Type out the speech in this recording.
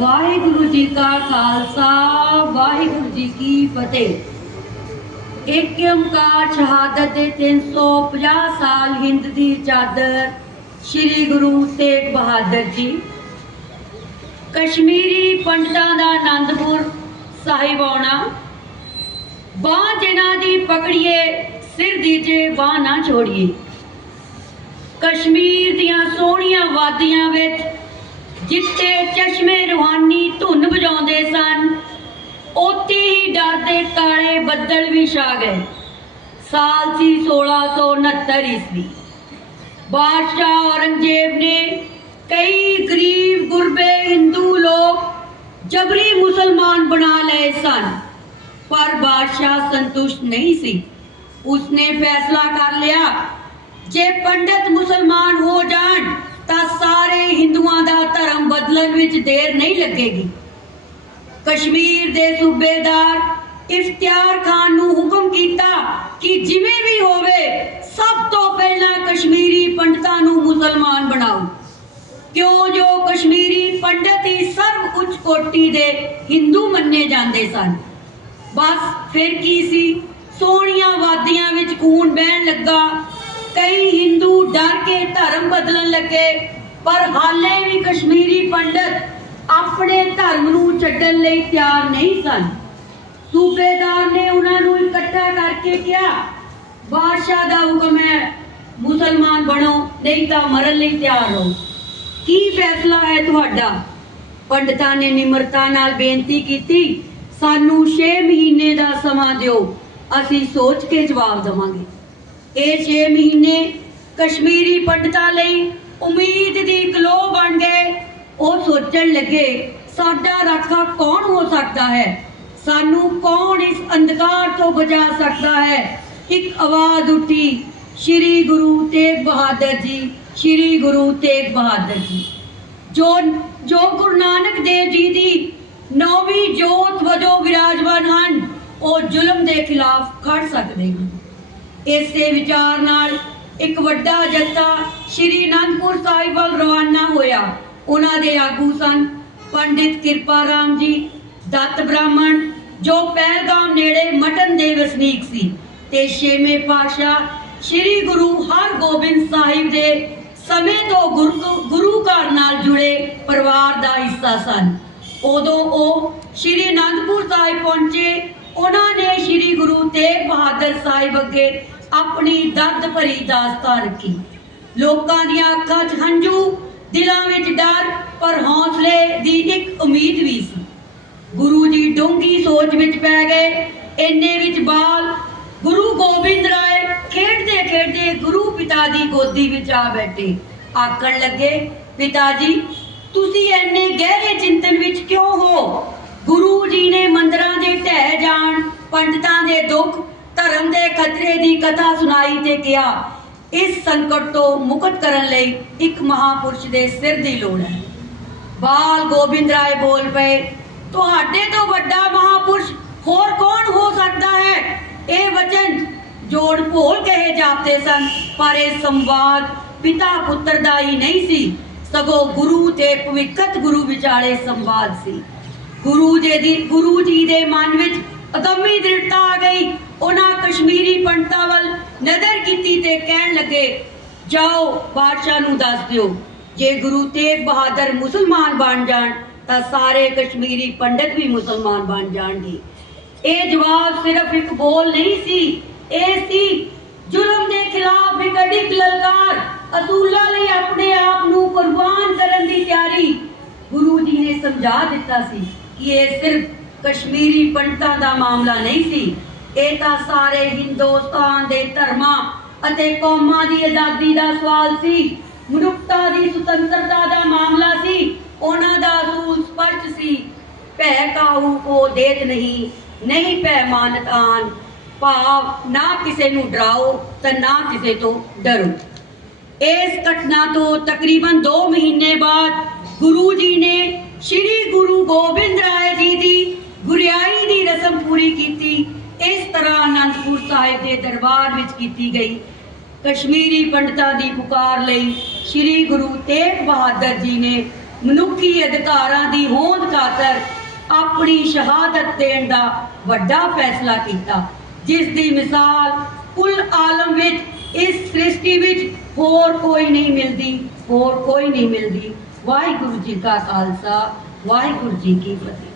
ਵਾਹਿਗੁਰੂ ਜੀ ਕਾ ਖਾਲਸਾ, ਵਾਹਿਗੁਰੂ ਜੀ ਕੀ ਫਤਿਹ। ਇੱਕ ਓੰਕਾਰ ਸ਼ਹਾਦਤ ਦੇ 350 ਸਾਲ ਹਿੰਦ ਦੀ ਚਾਦਰ ਸ੍ਰੀ ਗੁਰੂ ਤੇਗ ਬਹਾਦਰ ਜੀ। ਕਸ਼ਮੀਰੀ ਪੰਡਤਾਂ ਦਾ ਆਨੰਦਪੁਰ ਸਾਹਿਬ ਆਉਣਾ। ਬਾਹ ਜਿਨ੍ਹਾਂ ਦੀ ਪਕੜੀਏ, ਸਿਰ ਦੀਜੇ ਬਾਹ ਨਾ ਛੋੜੀਏ ਕਸ਼ਮੀਰ ਦੀਆਂ ਸੋਹਣੀਆਂ ਵਾਦੀਆਂ ਵਿੱਚ ਹੀ ਡਰ ਦੇ ਕਾਲੇ ਬੱਦਲ ਵੀ ਛਾ ਗਏ ਸਾਲ ਸੀ 1669 ਈਸਵੀ ਬਾਦਸ਼ਾਹ ਔਰੰਗਜ਼ੇਬ ਨੇ ਕਈ ਗਰੀਬ ਗੁਰਬੇ ਹਿੰਦੂ ਲੋਕ ਜਬਰੀ ਮੁਸਲਮਾਨ ਬਣਾ ਲਏ ਸਨ ਪਰ ਬਾਦਸ਼ਾਹ ਸੰਤੁਸ਼ਟ ਨਹੀਂ ਸੀ ਉਸਨੇ ਫੈਸਲਾ ਕਰ ਲਿਆ ਜੇ ਪੰਡਤ ਮੁਸਲਮਾਨ ਹੋ ਜਾਣ ਤਾਂ ਸਾਰੇ ਹਿੰਦੂਆਂ ਦਾ ਧਰਮ ਬਦਲਣ ਵਿੱਚ ਦੇਰ ਨਹੀਂ ਲੱਗੇਗੀ ਕਸ਼ਮੀਰ ਦੇ ਸੂਬੇਦਾਰ ਇਫਤਿਆਰ ਖਾਨ ਨੂੰ ਹੁਕਮ ਕੀਤਾ ਕਿ ਜਿਵੇਂ ਵੀ ਹੋਵੇ, ਸਭ ਤੋਂ ਪਹਿਲਾਂ ਕਸ਼ਮੀਰੀ ਪੰਡਤਾਂ ਨੂੰ ਮੁਸਲਮਾਨ ਬਣਾਓ। ਕਿਉਂ ਜੋ ਕਸ਼ਮੀਰੀ ਪੰਡਤ ਹੀ ਸਰਵ ਉੱਚ ਕੋਟੀ ਦੇ ਹਿੰਦੂ ਮੰਨੇ ਜਾਂਦੇ ਸਨ? ਬਸ ਫਿਰ ਕੀ ਸੀ? ਸੋਹਣੀਆਂ ਵਾਦੀਆਂ ਵਿੱਚ ਖੂਨ ਬਹਿਣ ਲੱਗਾ। ਕਈ ਹਿੰਦੂ ਡਰ ਕੇ ਧਰਮ ਬਦਲਣ ਲੱਗੇ, ਪਰ ਹਾਲੇ ਵੀ ਕਸ਼ਮੀਰੀ ਪੰਡਤ ਆਪਣੇ ਧਰਮ ਨੂੰ ਛੱਡਣ ਲਈ ਤਿਆਰ ਨਹੀਂ ਸਨ। ਸੂਬੇਦਾਰ ਨੇ ਉਹਨਾਂ ਨੂੰ ਇਕੱਠਾ ਕਰਕੇ ਕਿਹਾ, ਬਾਦਸ਼ਾਹ ਦਾ ਹੁਕਮ ਹੈ, ਮੁਸਲਮਾਨ ਬਣੋ, ਨਹੀਂ ਤਾਂ ਮਰਨ ਲਈ ਤਿਆਰ ਰਹੋ। ਕੀ ਫੈਸਲਾ ਹੈ ਤੁਹਾਡਾ? ਪੰਡਤਾਂ ਨੇ ਨਿਮਰਤਾ ਨਾਲ ਬੇਨਤੀ ਕੀਤੀ, ਸਾਨੂੰ 6 ਮਹੀਨੇ ਦਾ ਸਮਾਂ ਦਿਓ, ਅਸੀਂ ਸੋਚ ਕੇ ਜਵਾਬ ਦੇਵਾਂਗੇ। ਇਹ 6 ਮਹੀਨੇ ਕਸ਼ਮੀਰੀ ਪੰਡਤਾਂ ਲਈ ਉਮੀਦ ਦੀ ਗਲੋ ਬਣ ਗਏ। ਉਹ ਸੋਚਣ ਲੱਗੇ, ਸਾਡਾ ਰਾਖਾ ਕੌਣ ਹੋ ਸਕਦਾ ਹੈ? ਸਾਨੂੰ ਕੌਣ ਇਸ ਅੰਧਕਾਰ ਤੋਂ ਬਚਾ ਸਕਦਾ ਹੈ? ਇੱਕ ਆਵਾਜ਼ ਉੱਠੀ, ਸ੍ਰੀ ਗੁਰੂ ਤੇਗ ਬਹਾਦਰ ਜੀ, ਸ੍ਰੀ ਗੁਰੂ ਤੇਗ ਬਹਾਦਰ ਜੀ। ਜੋ ਜੋ ਗੁਰੂ ਨਾਨਕ ਦੇਵ ਜੀ ਦੀ ਨੌਵੀਂ ਜੋਤ ਵਜੋਂ ਵਿਰਾਜਮਾਨ ਹਨ, ਉਹ ਜ਼ੁਲਮ ਦੇ ਖਿਲਾਫ ਖੜ ਸਕਦੇ ਹਨ। ਇਸੇ ਵਿਚਾਰ ਨਾਲ ਇੱਕ ਵੱਡਾ ਜੱਥਾ ਸ਼੍ਰੀ ਅਨੰਦਪੁਰ ਸਾਹਿਬ ਵੱਲ ਰਵਾਨਾ ਹੋਇਆ। ਉਹਨਾਂ ਦੇ ਆਗੂ ਸਨ ਪੰਡਿਤ ਕਿਰਪਾ ਰਾਮ ਜੀ, ਦੱਤ ਬ੍ਰਾਹਮਣ ਜੋ ਪਹਿਲਗਾਮ ਨੇੜੇ ਮਟਨ ਦੇ ਵਸਨੀਕ ਸੀ। ਤੇ ਛੇਵੇਂ ਪਾਤਸ਼ਾਹ ਸ਼੍ਰੀ ਗੁਰੂ ਹਰਗੋਬਿੰਦ ਸਾਹਿਬ ਦੇ ਸਮੇਂ ਤੋਂ ਗੁਰੂ ਘਰ ਨਾਲ ਜੁੜੇ ਪਰਿਵਾਰ ਦਾ ਹਿੱਸਾ ਸਨ। ਉਦੋਂ ਉਹ ਸ਼੍ਰੀ ਅਨੰਦਪੁਰ ਸਾਹਿਬ ਪਹੁੰਚੇ। ਉਹਨਾਂ ਨੇ ਸ਼੍ਰੀ ਗੁਰੂ ਤੇਗ ਬਹਾਦਰ ਸਾਹਿਬ ਅੱਗੇ ਆਪਣੀ ਦਰਦ ਭਰੀ ਦਾਸਤਾਨ ਰੱਖੀ। ਲੋਕਾਂ ਦੀਆਂ ਅੱਖਾਂ 'ਚ ਹੰਝੂ, ਦਿਲਾਂ ਵਿੱਚ ਡਰ, ਪਰ ਹੌਸਲੇ ਦੀ ਇੱਕ ਉਮੀਦ ਵੀ ਸੀ। ਗੁਰੂ ਡੂੰਗੀ ਸੋਚ ਵਿੱਚ ਪੈ ਗਏ। ਇੰਨੇ ਵਿੱਚ ਬਾਲ ਗੁਰੂ ਗੋਬਿੰਦ ਰਾਏ ਖੇਡਦੇ ਖੇਡਦੇ ਗੁਰੂ ਪਿਤਾ ਦੀ ਗੋਦੀ ਵਿੱਚ ਆ ਬੈਠੇ। ਆਕਣ ਲੱਗੇ, ਪਿਤਾ ਜੀ, ਤੁਸੀਂ ਇੰਨੇ ਗਹਿਰੇ ਚਿੰਤਨ ਵਿੱਚ ਕਿਉਂ ਹੋ? ਗੁਰੂ ਜੀ ਨੇ ਮੰਦਰਾਂ ਦੇ ਢਹਿ ਜਾਣ, ਪੰਡਤਾਂ ਦੇ ਦੁੱਖ, ਧਰਮ ਦੇ ਖਤਰੇ ਦੀ ਕਥਾ ਸੁਣਾਈ ਤੇ ਕਿਹਾ, ਇਸ ਸੰਕਟ ਤੋਂ ਮੁਕਤ ਕਰਨ ਲਈ ਇੱਕ ਮਹਾਪੁਰਸ਼ ਦੇ ਸਿਰ ਦੀ ਲੋੜ ਹੈ। ਬਾਲ ਗੋਬਿੰਦ ਰਾਏ ਬੋਲ ਪਏ ਤੁਹਾਡੇ ਤੋਂ ਵੱਡਾ ਮਹਾਪੁਰਸ਼ ਹੋਰ ਕੌਣ ਹੋ ਸਕਦਾ ਹੈ? ਇਹ ਵਚਨ ਜੋੜ ਭੋਲ ਕਹੇ ਜਾਂਦੇ ਸਨ, ਪਰ ਇਹ ਸੰਵਾਦ ਪਿਤਾ ਪੁੱਤਰ ਦਾ ਹੀ ਨਹੀਂ ਸੀ। ਸਗੋਂ ਗੁਰੂ ਤੇ ਭਵਿੱਖਤ ਗੁਰੂ ਵਿਚਾਲੇ ਸੰਵਾਦ ਸੀ। ਗੁਰੂ ਜੀ ਦੀ, ਗੁਰੂ ਜੀ ਦੇ ਮਨ ਵਿੱਚ ਅਦਮੀ ਦ੍ਰਿੜਤਾ ਆ ਗਈ। ਉਹਨਾਂ ਕਸ਼ਮੀਰੀ ਪੰਡਤਾਂ ਵੱਲ ਨਜ਼ਰ ਕੀਤੀ ਤੇ ਕਹਿਣ ਲੱਗੇ, ਜਾਓ, ਬਾਦਸ਼ਾਹ ਨੂੰ ਦੱਸ ਦਿਓ, ਜੇ ਗੁਰੂ ਤੇਗ ਬਹਾਦਰ ਮੁਸਲਮਾਨ ਬਣ ਜਾਣ ਤਾਂ ਸਾਰੇ ਕਸ਼ਮੀਰੀ ਪੰਡਤ ਵੀ ਮੁਸਲਮਾਨ ਬਣ ਜਾਣਗੇ। ਇਹ ਜਵਾਬ ਸਿਰਫ ਇੱਕ ਬੋਲ ਨਹੀਂ ਸੀ, ਇਹ ਸੀ ਜ਼ੁਲਮ ਦੇ ਖਿਲਾਫ ਇੱਕ ਅਡਿੱਗ ਲਲਕਾਰ ਅਸੂਲਾਂ ਲਈ ਆਪਣੇ ਆਪ ਨੂੰ ਕੁਰਬਾਨ ਕਰਨ ਦੀ ਤਿਆਰੀ। ਗੁਰੂ ਜੀ ਨੇ ਸਮਝਾ ਦਿੱਤਾ ਸੀ ਕਿ ਇਹ ਸਿਰਫ ਕਸ਼ਮੀਰੀ ਪੰਡਤਾਂ ਦਾ ਮਾਮਲਾ ਨਹੀਂ ਸੀ, ਇਹ ਤਾਂ ਸਾਰੇ ਹਿੰਦੁਸਤਾਨ ਦੇ ਧਰਮਾਂ ਅਤੇ ਕੌਮਾਂ ਦੀ ਆਜ਼ਾਦੀ ਦਾ ਸਵਾਲ ਸੀ। ਮਨੁੱਖਤਾ ਦੀ ਸੁਤੰਤਰਤਾ ਦਾ ਮਾਮਲਾ ਸੀ, ਉਹਨਾਂ ਦਾ ਅਸੂਲ ਭੈ ਕਾਹੂ ਕੋ ਦੇਤ ਨਹੀਂ ਨਹੀਂ ਭੈ ਮਾਨਤ ਆਨ। ਭਾਵ ਨਾ ਕਿਸੇ ਨੂੰ ਡਰਾਓ ਤੇ ਨਾ ਕਿਸੇ ਤੋਂ ਡਰੋ। ਇਸ ਘਟਨਾ ਤੋਂ ਤਕਰੀਬਨ 2 ਮਹੀਨੇ ਬਾਅਦ ਗੁਰੂ ਜੀ ਨੇ ਸ੍ਰੀ ਗੁਰੂ ਗੋਬਿੰਦ ਰਾਏ ਜੀ ਦੀ ਗੁਰਿਆਈ ਦੀ ਰਸਮ ਪੂਰੀ ਕੀਤੀ। ਇਸ ਤਰ੍ਹਾਂ ਅਨੰਦਪੁਰ ਸਾਹਿਬ ਦੇ ਦਰਬਾਰ ਵਿੱਚ ਕੀਤੀ ਗਈ। ਕਸ਼ਮੀਰੀ ਪੰਡਤਾਂ ਦੀ ਪੁਕਾਰ ਲਈ ਸ੍ਰੀ ਗੁਰੂ ਤੇਗ ਬਹਾਦਰ ਜੀ ਨੇ ਮਨੁੱਖੀ ਅਧਿਕਾਰਾਂ ਦੀ ਹੋਂਦ ਖਾਤਰ ਆਪਣੀ ਸ਼ਹਾਦਤ ਦੇਣ ਦਾ ਵੱਡਾ ਫੈਸਲਾ ਕੀਤਾ, ਜਿਸ ਦੀ ਮਿਸਾਲ ਕੁੱਲ ਆਲਮ ਵਿੱਚ, ਇਸ ਸ੍ਰਿਸ਼ਟੀ ਵਿੱਚ ਹੋਰ ਕੋਈ ਨਹੀਂ ਮਿਲਦੀ, ਹੋਰ ਕੋਈ ਨਹੀਂ ਮਿਲਦੀ। ਵਾਹਿਗੁਰੂ ਜੀ ਕਾ ਖਾਲਸਾ, ਵਾਹਿਗੁਰੂ ਜੀ ਕੀ ਫਤਿਹ।